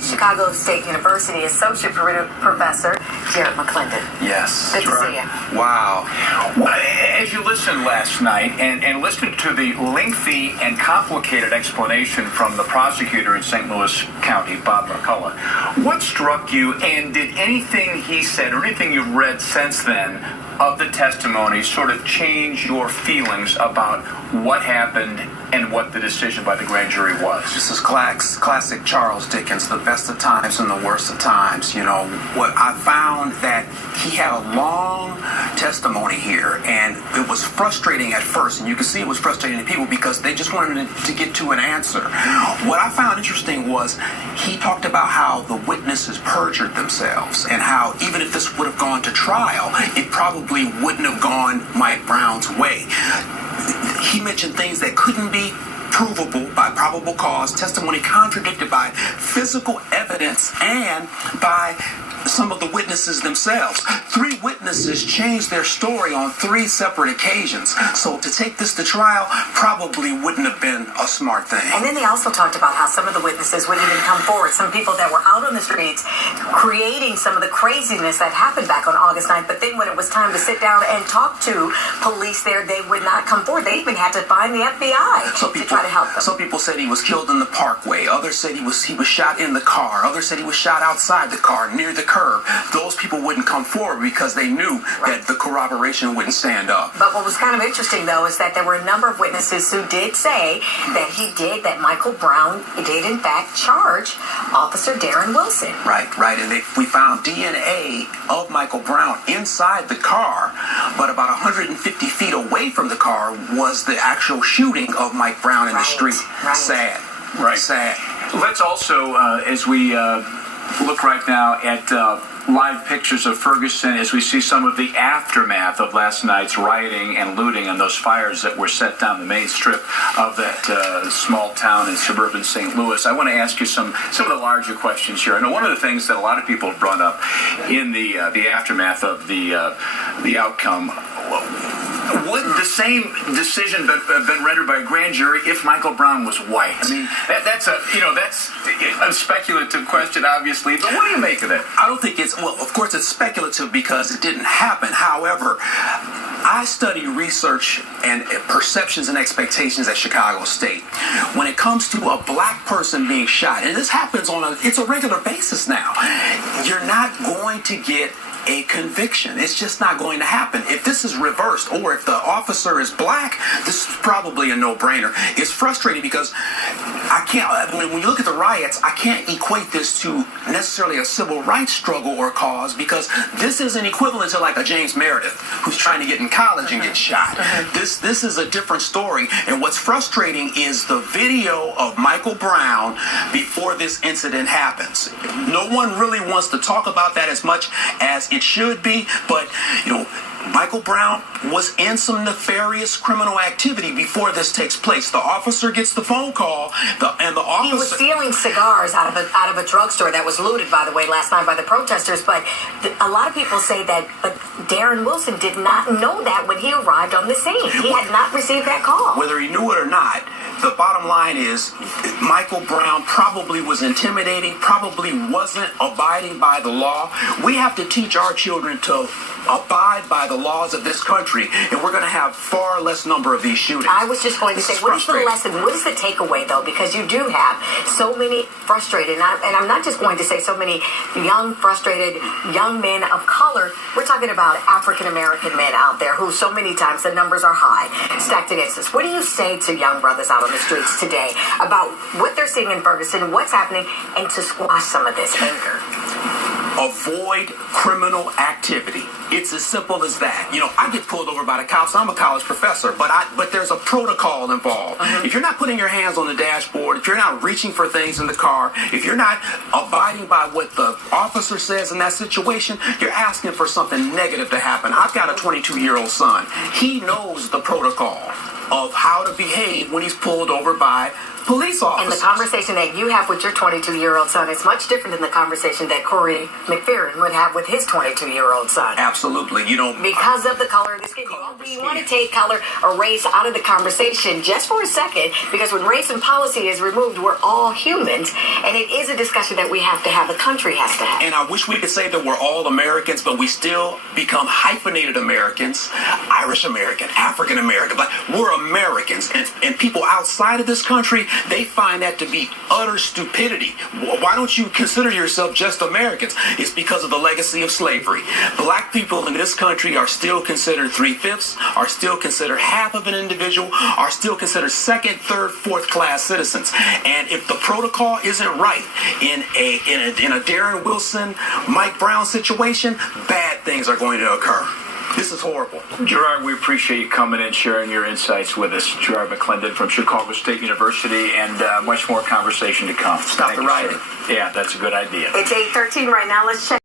Chicago State University Associate Professor Jared McClendon. Yes. Good to see you. Wow. As you listened last night and listened to the lengthy and complicated explanation from the prosecutor in St. Louis County, Bob McCullough, what struck you, and did anything he said or anything you've read since then of the testimony sort of change your feelings about what happened and what the decision by the grand jury was? This is classic Charles Dickens, the best of times and the worst of times. You know, what I found that he had a long testimony here, and it was frustrating at first, and you can see it was frustrating to people because they just wanted to get to an answer. What I found interesting was he talked about how the witnesses perjured themselves and how even if this would have gone to trial, it probably wouldn't have gone Mike Brown's way. He mentioned things that couldn't be provable by probable cause, testimony contradicted by physical evidence and by some of the witnesses themselves. 3 witnesses changed their story on 3 separate occasions. So to take this to trial probably wouldn't have been a smart thing. And then they also talked about how some of the witnesses wouldn't even come forward. Some people that were out on the streets creating some of the craziness that happened back on August 9th. But then when it was time to sit down and talk to police there, they would not come forward. They even had to find the FBI to try to help them. Some people said he was killed in the parkway. Others said he was shot in the car. Others said he was shot outside the car near the curb. Those people wouldn't come forward because they knew that the corroboration wouldn't stand up. But what was kind of interesting, though, is that there were a number of witnesses who did say that Michael Brown did, in fact, charge Officer Darren Wilson. Right. And we found DNA of Michael Brown inside the car, but about 150 feet away from the car was the actual shooting of Mike Brown in the street. Sad. Sad. Let's also, as we look right now at live pictures of Ferguson, as we see some of the aftermath of last night's rioting and looting and those fires that were set down the main strip of that small town in suburban St. Louis. I want to ask you some of the larger questions here. I know one of the things that a lot of people have brought up in the aftermath of the outcome. Would the same decision have been rendered by a grand jury if Michael Brown was white? I mean, that's a speculative question, obviously. But what do you make of it? I don't think of course it's speculative because it didn't happen. However, I study research and perceptions and expectations at Chicago State. When it comes to a black person being shot, and this happens it's a regular basis now, you're not going to get a conviction. It's just not going to happen. If this is reversed, or if the officer is black, this is probably a no-brainer. It's frustrating because when you look at the riots, I can't equate this to necessarily a civil rights struggle or cause, because this isn't equivalent to like a James Meredith who's trying to get in college and get shot. This is a different story, and what's frustrating is the video of Michael Brown before this incident happens. No one really wants to talk about that as much as it should be, but Michael Brown was in some nefarious criminal activity before this takes place. The officer gets the phone call, and the officer... He was stealing cigars out of a drugstore that was looted, by the way, last night by the protesters. But a lot of people say that Darren Wilson did not know that when he arrived on the scene. He had not received that call. Whether he knew it or not, the bottom line is Michael Brown probably was intimidating, probably wasn't abiding by the law. We have to teach our children to abide by the laws of this country, and we're going to have far less number of these shootings. I was just going to say, what is the lesson? What is the takeaway, though? Because you do have so many frustrated, and I'm not just going to say so many young, frustrated young men of color. We're talking about African-American men out there who so many times the numbers are high, stacked against us. What do you say to young brothers out on the streets today about what they're seeing in Ferguson, what's happening, and to squash some of this anger? Avoid criminal activity. It's as simple as that. I get pulled over by the cops. I'm a college professor, but there's a protocol involved. If you're not putting your hands on the dashboard, if you're not reaching for things in the car, if you're not abiding by what the officer says in that situation, you're asking for something negative to happen. I've got a 22-year-old son. He knows the protocol of how to behave when he's pulled over by police And officers. the conversation that you have with your 22-year-old son is much different than the conversation that Corey McPherson would have with his 22-year-old son. Absolutely. Because of the color of the skin. You want to take color or race out of the conversation just for a second, because when race and policy is removed, we're all humans, and it is a discussion that we have to have, the country has to have. And I wish we could say that we're all Americans, but we still become hyphenated Americans, Irish American, African American. Like, we're Americans, and people outside of this country, they find that to be utter stupidity. Why don't you consider yourself just Americans? It's because of the legacy of slavery. Black people in this country are still considered 3/5, are still considered half of an individual, are still considered second, third, fourth class citizens. And if the protocol isn't right in a Darren Wilson, Mike Brown situation, bad things are going to occur. This is horrible. Gerard, we appreciate you coming and sharing your insights with us. Gerard McClendon from Chicago State University, and much more conversation to come. Stop the rioting. Yeah, that's a good idea. It's 8:13 right now. Let's check.